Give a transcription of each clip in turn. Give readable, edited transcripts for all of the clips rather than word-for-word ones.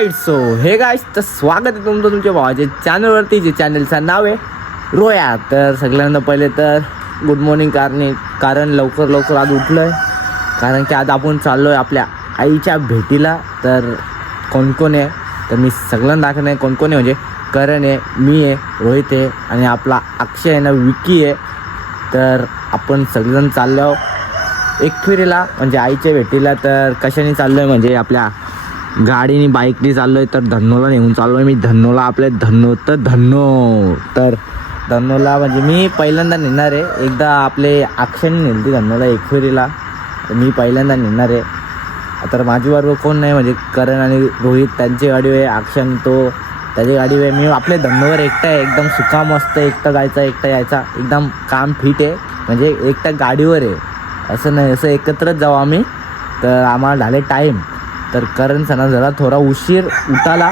Right. So hey guys, तर स्वागत आहे तुमचं तुमच्या भावाच्या चॅनलवरती, जे चॅनलचं नाव आहे रोया. तर सगळ्यांना पहिले तर गुड मॉर्निंग. कारण लवकर आज उठलो आहे, कारण की आज आपण चाललो आहे आपल्या आईच्या भेटीला. तर कोण आहे तर मी सगळ्यांना दाखवणार आहे कोण आहे. म्हणजे करण आहे, मी आहे, रोहित आहे आणि आपला अक्षय आहे ना, विकी आहे. तर आपण सगळेजण चाललो आहोत एकविरीला, म्हणजे आईच्या भेटीला. तर कशाने चाललो आहे म्हणजे आपल्या गाडीने बाईकने चाललो आहे. तर धन्नोला नेऊन चाललो आहे मी. धन्नोला आपले तर धन्नोला म्हणजे मी पहिल्यांदा नेणार आहे. एकदा आपले अक्षयने नेली धन्नोला एकविरीला, मी पहिल्यांदा नेणार आहे. तर माझ्याबरोबर कोण नाही, म्हणजे करण आणि रोहित त्यांची गाडी आहे, अक्षय तो त्याची गाडी आहे. मी आपले धन्नोवर एकटा आहे, एकदम सुका मस्त, एकटा जायचा एकटा यायचा, एकदम काम फिट आहे. म्हणजे एकटा गाडीवर आहे असं नाही, असं एकत्रच जाऊ आम्ही. तर आम्हाला झाले टाईम. तर करण सणा जरा थोडा उशीर उठाला.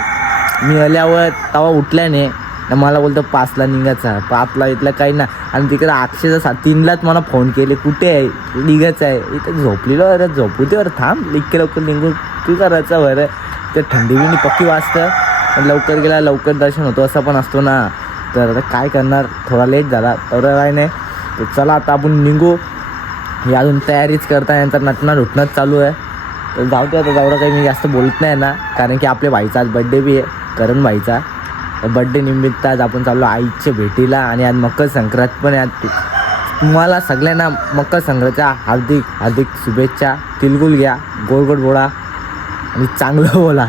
मी आल्यावर तवा उठल्याने मला बोलतो 5ला निघायचा, 5ला इथलं काही ना. आणि तिकडे अक्षयचा 3लाच मला फोन केले, कुठे आहे, निघायचं आहे. इथं झोपलेलो, अरे झोपू दे बरं, थांब लवकर निघू, तू करायचं बरं. तर थंडी बिनी पक्की वाजतं, लवकर गेला लवकर दर्शन होतो असं पण असतो ना. तर आता काय करणार, थोडा लेट झाला तर काय नाही. तर चला आता आपण निघू. हे अजून तयारीच करता, यांचा नटणं उठणंच चालू आहे. तर जाऊ दे आता, तेवढं काही मी जास्त बोलत नाही ना, कारण की आपल्या भाईचा आज बड्डे बी आहे, करण भाईचा. बड्डे निमित्त आज आपण चाललो आईच्या भेटीला. आणि आज मकर संक्रांत पण आहे. आज तुम्हाला सगळ्यांना मकर संक्रांतीच्या हार्दिक शुभेच्छा. तिलगुल घ्या, गोड बोला आणि चांगलं बोला.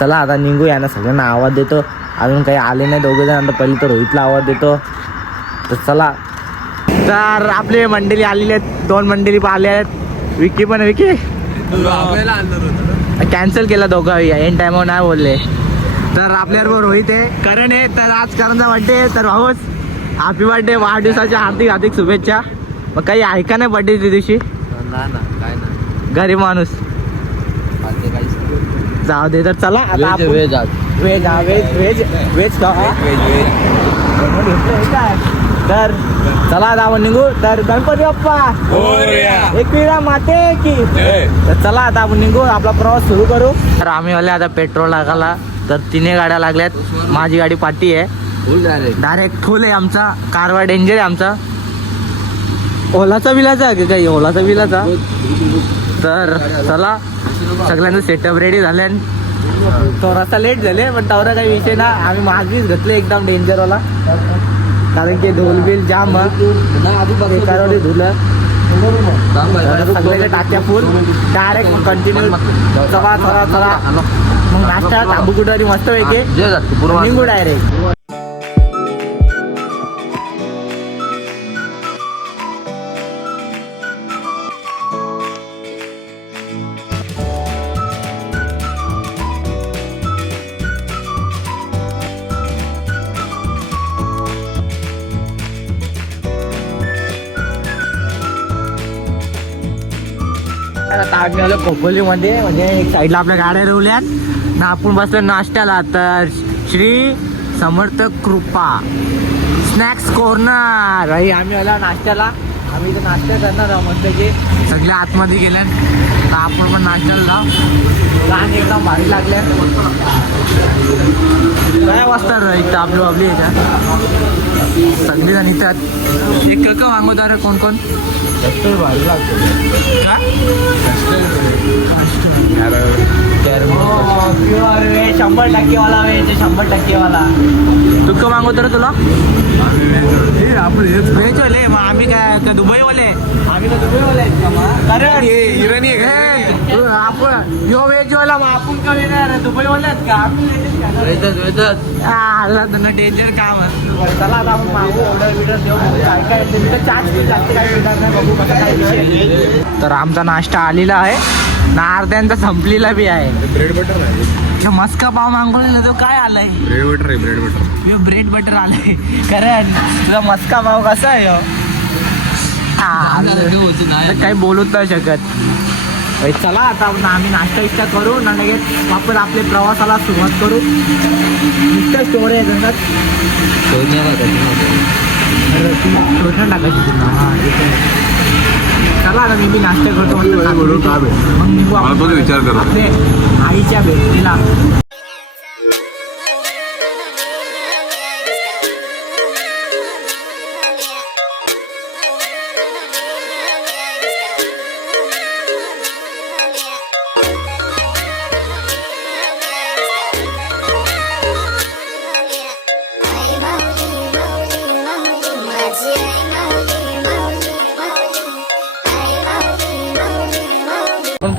चला आता निघूया ना, सगळ्यांना आवाज देतो. अजून काही आले नाही दोघेजण, आता पहिले तर रोहितला आवाज देतो. तर चला. तर आपली मंडळी आलेली आहेत, 2 मंडळी आले आहेत. विकी पण, विकी कॅन्सल केला दोघं, एन टायमावर नाही बोलले. तर आपल्याबरोबर रोहित आहे, करण आहे. तर आज करणचा बड्डे आहे. तर भाऊच हॅपी बर्थडे, वाढदिवसाच्या हार्दिक शुभेच्छा. मग काही ऐका नाही बड्डे दिवशी काय ना गरीब माणूस, जाऊ दे. तर चला आता आपण व्हेज तर चला आता आपण निघू. तर गणपती बाप्पा एकविरा माते की. तर चला आता आपण निघू, आपला प्रवास सुरू करू. तर आम्ही आले आता पेट्रोल टाकायला. तर 3 गाड्या लागल्यात, माझी गाडी पाठी आहे, डायरेक्ट फुल आहे. आमचा कारवा डेंजर आहे आमचा. ओलाचा बिलाचा की काही, ओलाचा बिलाचा. तर चला, सगळ्यांचं सेटअप रेडी झाले. थोडासा लेट झाले पण तेवढा काही विषय ना. आम्ही माझीच घेतले एकदम डेंजरवाला, कारण की ढोल बिल जाम कारवाडी धुलं. सगळ्याच्या टाक्या फुल, डायरेक्ट कंटिन्यू चला. मग नाश्ता तांबू कुठे मस्त पैकी निघू डायरेक्ट. आता आम्ही आलो खोपोलीमध्ये, म्हणजे एक साईडला आपल्या गाड्या रवल्यात ना, आपण बसलो नाश्त्याला. तर श्री समर्थ कृपा स्नॅक्स कॉर्नर, आम्ही आलो नाश्त्याला. आम्ही इथं नाश्ता करणार आहोत मस्त की. सगळ्या आतमध्ये गेल्या, तर आपण पण नाश्त्याला जाऊ. लहान एकदम भारी लागल्या. काय वाजता इथं आपली याच्यात सगळीजण इथं. एक का मागवतार कोण भारी लागतो का? प्युअर वेज 100% वाला, वेज 100% वाला. तू का मागवतो रे तुला? वेज वाले. मग आम्ही काय दुबईवाले? आम्ही तर दुबईवाले आहेत का? मग अरे इराणी आहे आपण, यो वेज वाला. मग आपण का येणार दुबईवाले आहेत का? आम्ही त्यांना डेंजर काम आहे. चला आता आपण मागू, ऑर्डर बिर्डर देऊ, काय तिथं चार्ज जास्त काय भेटणार नाही, बघू कसं काय विषय. तर आमचा नाश्ता आलेला आहे ना, अर्ध्यांचा संपलेला बी आहे. ब्रेड बटर आहे, मस्का पाव मागवलेला तो काय आलाय? ब्रेड बटर आहे, ब्रेड बटर आलाय. कारण तुझा मस्का पाव कसा आहे? काही बोलूच नाही शकत. चला आता आम्ही नाश्ता करू ना, लगेच वापस आपल्या प्रवासाला सुरुवात करू. नुसतं स्टोर आहे त्यांच्यात टाकायची तुला. हां चला आता मी नाश्ता करतो, मग निघू आपण विचार करू आपले आईच्या भेटीला.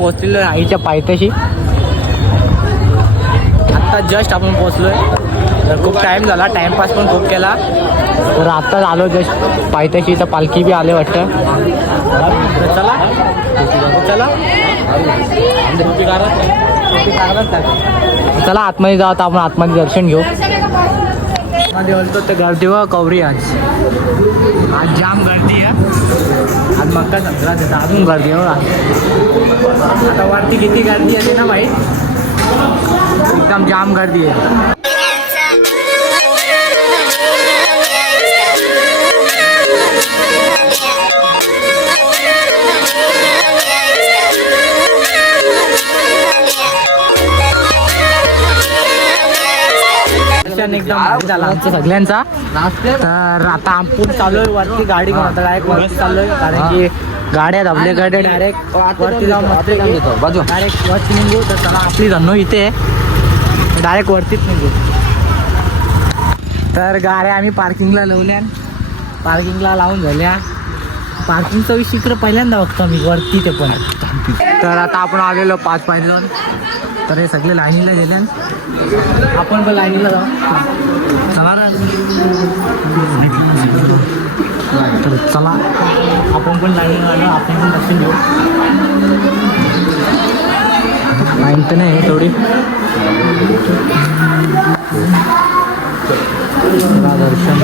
पोहोचलेलो आहे आईच्या पायथ्याशी. आत्ता जस्ट आपण पोहोचलोय. तर खूप टाईम झाला, टाईमपास पण खूप केला. तर आत्ताच आलो जस्ट पायथ्याशी. तर पालखी बी आले वाटतं. तर चला चला चला आतमध्ये जाऊ. आता आपण आतमध्ये दर्शन घेऊ. मध्ये बोलतो तर गर्दी व कवरी आज जाम गर्दी आहे. आज मक्का संक्रांत आहे, अजून गर्दी आहे. आता वरती किती गर्दी आहे ना भाई, एकदम जाम गर्दी आहे. एकदम भारी झाला आमचा सगळ्यांचा. तर आता आपण चाललोय वरती गाडी घेऊन. आता डायरेक्ट वरती चाललोय कारण की गाड्या आपल्याकडे डायरेक्ट वरती जाऊन डायरेक्ट वरती निघू. तर चला आपली धन्नो इथे डायरेक्ट वरतीच निघू. तर गाड्या आम्ही पार्किंगला लावल्या, पार्किंगला लावून झाल्या. पार्किंगचा विषय इकडे पहिल्यांदा बघतो मी वरती ते पण. तर आता आपण आलेलो 5 पायरीला. तर हे सगळे लाईनीला गेल्या, आपण पण लाईनीला जाऊ. चला ना. तर चला आपण पण लाईनीला आलो, आपण पण दर्शन घेऊ. लाईन तर नाही थोडी. दर्शन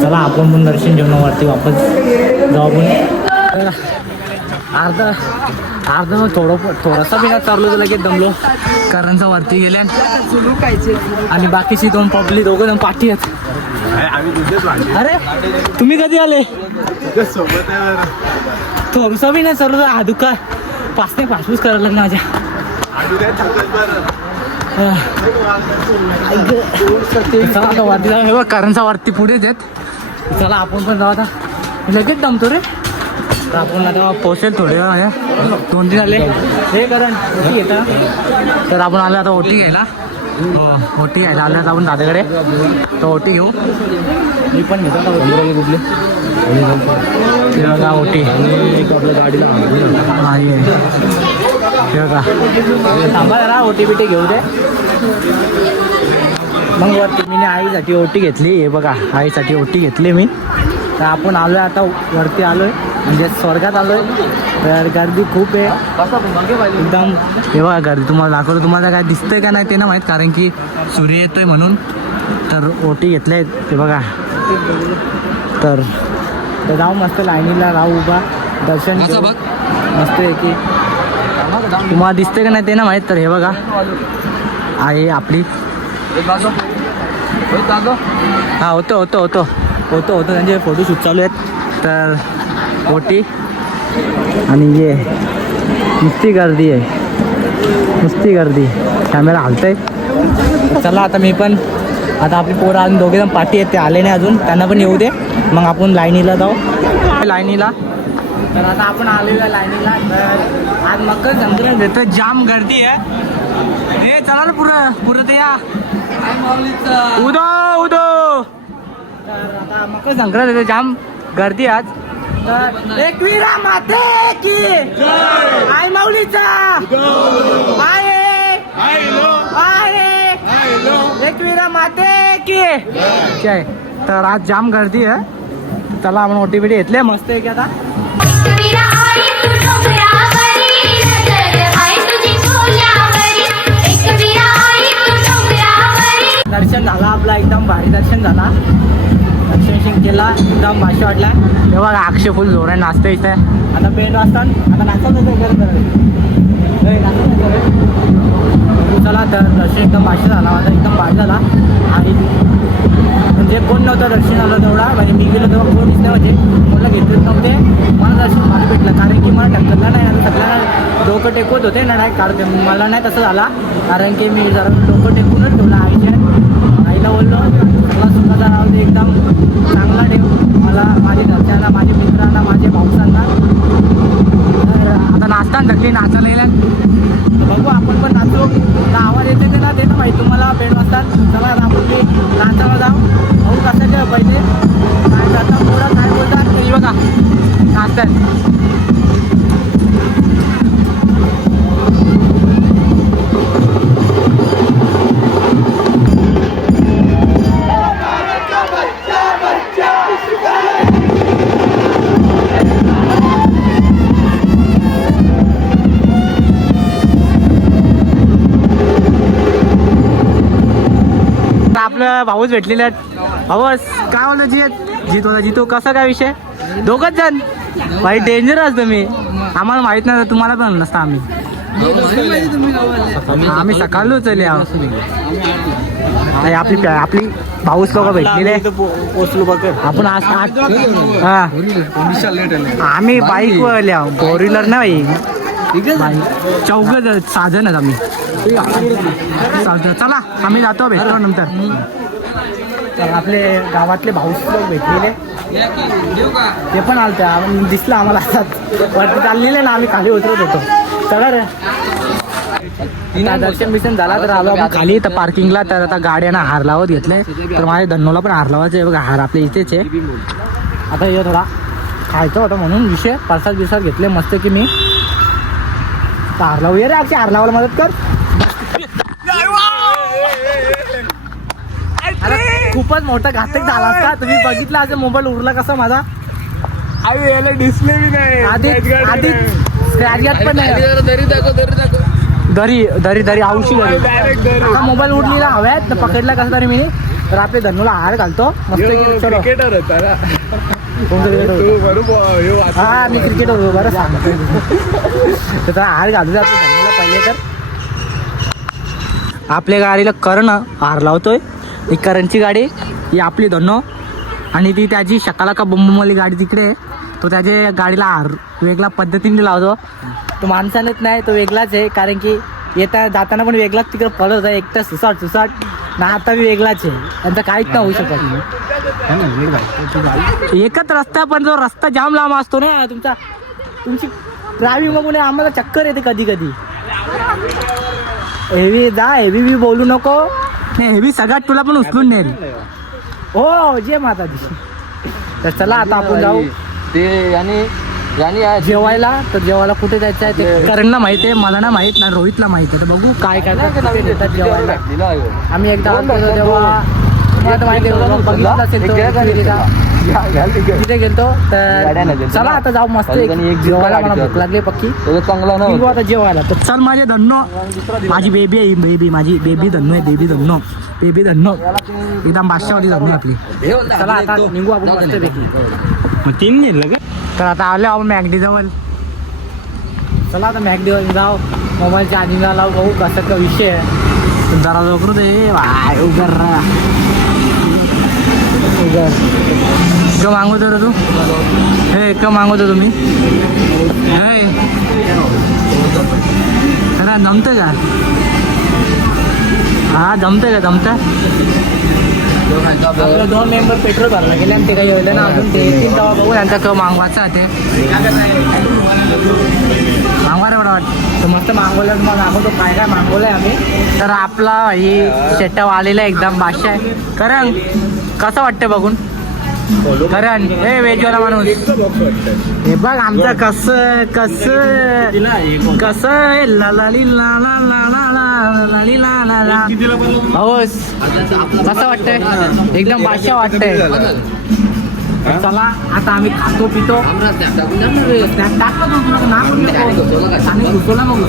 चला आपण पण दर्शन घेऊन वरती वापस जाऊ. आपण अर्धा मग थोडासा बिना चाललो तर लगेच दमलो. कारणचा वरती गेल्या आणि बाकीची 2 पब्लिक 2 जण पाठी आहेत. अरे तुम्ही कधी आले? थोडंसं बी नाही चालू तर दुका पासपूस करायला लागणार माझ्या. चला वरती जाऊ. हे बघ कारणचा वरती पुढेच आहेत. चला आपण पण जाऊ. आता लगेच दमतो रे. तर आपण आता पोहोचेल थोडे 2-3 आले हे कारण ओटी येतं. तर आपण आलो आता ओटी घ्यायला. हो ओटी घ्यायला आलो आता आपण दादाकडे. तर ओटी घेऊ. मी पण घेतो का कुठली ते बघा ओटी आपल्या गाडीला. हा ये ते बघा. थांबा जरा ओटी बिटी घेऊ दे. मग वरती मी आईसाठी ओटी घेतली. हे बघा आईसाठी ओटी घेतली मी. तर आपण आलोय आता वरती आलोय म्हणजे स्वर्गात आलोय. तर गर्दी खूप आहे एकदम. हे बघा गर्दी तुम्हाला दाखवतो. तुम्हाला काय दिसतंय का नाही ते ना माहीत, कारण की सूर्य येतोय म्हणून. तर ओटी घेतल्या आहेत ते बघा. तर जाऊ मस्त लाईनीला राहू उभा दर्शन मस्त आहे की. तुम्हाला दिसतंय का नाही ते ना माहीत. तर हे बघा आहे आपली. हा होतं त्यांचे फोटोशूट चालू आहेत. तर ओटी आणि ये नुसती गर्दी आहे, नुसती गर्दी. कॅमेरा हलतंय. चला आता मी पण आता आपली पोरं अजून 2 जण पाठी आहेत, ते आले नाही अजून. त्यांना पण येऊ दे मग आपण लाईनीला जाऊ. लाईनीला तर आता आपण आलेलो लाईनीला. तर आज मकर संक्रांत आहे तर जाम गर्दी आहे. हे चला ना पुरं ते या उदो. तर आता मकर संक्रांत आहे जाम गर्दी आज. तर एकविरा माते की आई माऊलीचा एकविरा माते की जय. तर आज जाम गर्दी आहे. चला आपण ओटी बिटी घेतले मस्त आहे की. आता दर्शन झाला आपला, एकदम भारी दर्शन झाला. दर्शन केला एकदम भाषा वाटला. तेव्हा अक्षय फुल जोराने नाचतं इथे. आता बेड वाजतात आता नाचत चला. तर दर्शन एकदम भाषा झाला माझा, एकदम भारी झाला. आणि म्हणजे कोण नव्हतं दर्शन आलं तेवढा. म्हणजे मी गेलो तेव्हा कोणीच नाही म्हणजे मला घेतलेच नव्हते. मला दर्शन भारी भेटलं कारण की मला ढकलला नाही. आणि सगळ्यांना डोकं टेकवत होते ना डायरेक्ट काढते. मला नाही तसं झाला कारण की मी जरा डोकं टेकूनच ठेवलं आईच्या. आईला बोललो मला सुखाचा राहू दे, एकदम चांगला ठेव मला, माझ्या घरच्यांना, माझ्या मित्रांना, माझ्या भाऊसांना. तर आता नाचताना सगळी नाचायला गेल्या. बघू आपण पण नाचू. तर आवाज येते ते ना ते ना माहिती तुम्हाला बेड वाजतात. चला आता आपण ते नाचायला जाऊ. बघू कसं काय पहिले काय जाता पुढं काय बोलतात ते बघा नाचतात. आपलं भाऊच भेटलेले आहेत. भाऊस काय होतं जीत होता जितो कसा काय विषय दोघच जण भाई डेंजरस तुम्ही आम्हाला माहित नाही तुम्हाला पण नसता आम्ही सकाळी उचलले आपली आपली भाऊस लोक भेटलेले आपण हा आम्ही बाईक वरल्या फोर व्हीलर नाही चौघ साधन आम्ही चला आम्ही जातो भेटतो नंतर. तर आपले गावातले भाऊस लोक भेटलेले ते पण आलते दिसलं आम्हाला आता वरती चाललेले ना आम्ही खाली उतरत होतो. चला रे दर्शन बिर्शन झाला तर आलो आपण खाली तर पार्किंगला. तर आता गाड्यांना हार लावत घेतलंय तर माझ्या धन्नोला पण हार लावायचं आहे बघा. हार आपल्या इथेच आहे. आता हे थोडा खायचं होतं म्हणून विषय प्रसाद बिसाद घेतले मस्त की मी हार लावू रे आजची हार लावायला मदत कर. खूपच मोठा घातक झाला असता तुम्ही बघितला आज मोबाईल उरला कसा माझा डिस्प्ले बी नाही आधी स्क्रॅच पण नाही दरी दरी दरी औशी आता मोबाईल उडलेला हव्यात तर पकडला कसा तरी मी. तर आपले धन्नूला हार घालतो मस्त. चलो हा मी क्रिकेट होतो बरं सांगतो. तर हार घालू जातो धन्नूला पहिले. तर आपल्या गाडीला करण हार लावतोय. ही करणची गाडी ही आपली धन्नो आणि ती त्याची शकाला का बंबमली गाडी तिकडे आहे. तो त्याच्या गाडीला हार वेगळ्या पद्धतीने लावतो. तो माणसानेच नाही तो वेगळाच आहे कारण की येता जाताना पण वेगळाच तिकडे पडत होता एकटा सुसाट ना आता बी वेगळाच आहे. त्यांचं काहीच नाही होऊ शकत नाही. एकच रस्ता पण जो रस्ता जाम लांब असतो ना तुमची ड्रायव्हिंग बघून आम्हाला चक्कर येते कधी कधी. हेवी जा हेवी बी बोलू नको नाही हेवी सगळ्यात तुला पण उचलून नेल. हो जे माता दिशी. तर चला आता आपण जाऊ ते आणि जेवायला. तर जेवायला कुठे जायचं आहे ते करणला माहिती आहे मला ना माहित ना रोहितला माहिती आहे. तर बघू काय काय देतात जेवायला. आम्ही एकदा आलो तेव्हा तुम्हाला माहिती आहे बघितलं असेल तिथे गेलतो. तर चला आता जाऊ मस्त जेवायला मला भूक लागली पक्की चांगला ना आता जेवायला. तर चल माझे धन्नो माझी बेबी आहे बेबी माझी बेबी धन्नो आहे बेबी धन्नो एकदम बादशाहवाली धन्नो आपली. चला आता निघू आपण मस्तपैकी. मग 3 नेलं का. तर आता आलो आपण मॅगडी जवळ. चला आता मॅगडीवर जाऊ मोबाईल चार्जिंगला लावू बघू कसं का विषय आहे. जरा लवकर दे वाय उगर क मागवतो रे तू हे क मागवतो तुम्ही खरं जमतं का. हा जमतं का 2 मेंबर पेट्रोल भरला गेले आणि ते काही येलं ना अजून ते तेव्हा बघू त्यांचा क मागवायचा ते मागवा रे बरं वाटतं. मस्त मागवलं मग मागवतो काय काय मागवलंय आम्ही. तर आपला ही सेटअप आलेला एकदम बादशाह आहे. कारण कसं वाटतं बघून कारण हे वेजवाला माणूस हे बघ आमचं कसं लाली भाऊस कसं वाटतंय एकदम बादशाह वाटतंय. चला आता आम्ही खातो पितो बघतो.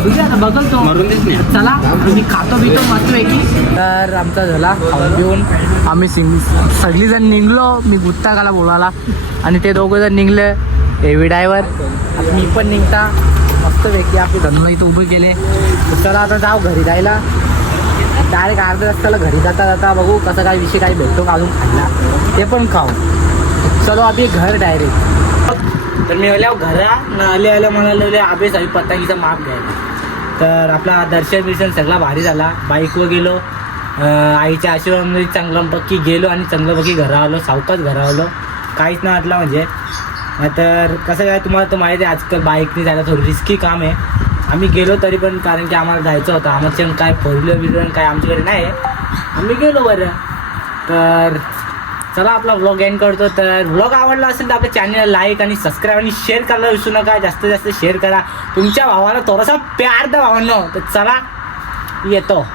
चला आम्ही खातो पितो मस्त पैकी. तर आमचा झाला खाऊन पिऊन आम्ही सगळीजण निघलो. मी गुत्ताकाला बोलायला आणि ते दोघं जण निघले हेवी ड्रायव्हर. मी पण निघता मस्त पैकी आपली धन्नो इथं उभे केले. चला आता जाऊ घरी जायला. डायरेक्ट अर्ध्या रस्त्याला घरी जाता बघू कसं काय विषय काही भेटतो का अजून खायला ते पण खाऊ. चलो अभी घर डायरेक्ट. तर मी घरा न आले म्हणाले अभे साहेब पतंगीचा माप घ्यायला. तर आपला दर्शन सगळा भारी झाला. बाईकवर गेलो आईच्या आशीर्वादामध्ये चांगल्यापैकी गेलो आणि चांगल्यापैकी घरा आलो. सावकाश घरा आलो काहीच नाही वाटलं म्हणजे. तर कसं काय तुम्हाला तर माहिती आहे आजकाल बाईकने जायला थोडं रिस्की काम आहे. आम्ही गेलो तरी पण, कारण की आम्हाला जायचं होतं. आमच्या काय फोर व्हीलर काय आमच्याकडे नाही आहे, आम्ही गेलो बरं. तर चला आपला व्लॉग एंड करतो. तर व्लॉग आवडला असेल तर आपल्या चॅनलला लाईक आणि सबस्क्राईब आणि शेअर करायला विसरू नका. जास्तीत जास्त शेअर करा. तुमच्या भावाला थोडासा प्यार द्या भावांनो. तर चला येतो.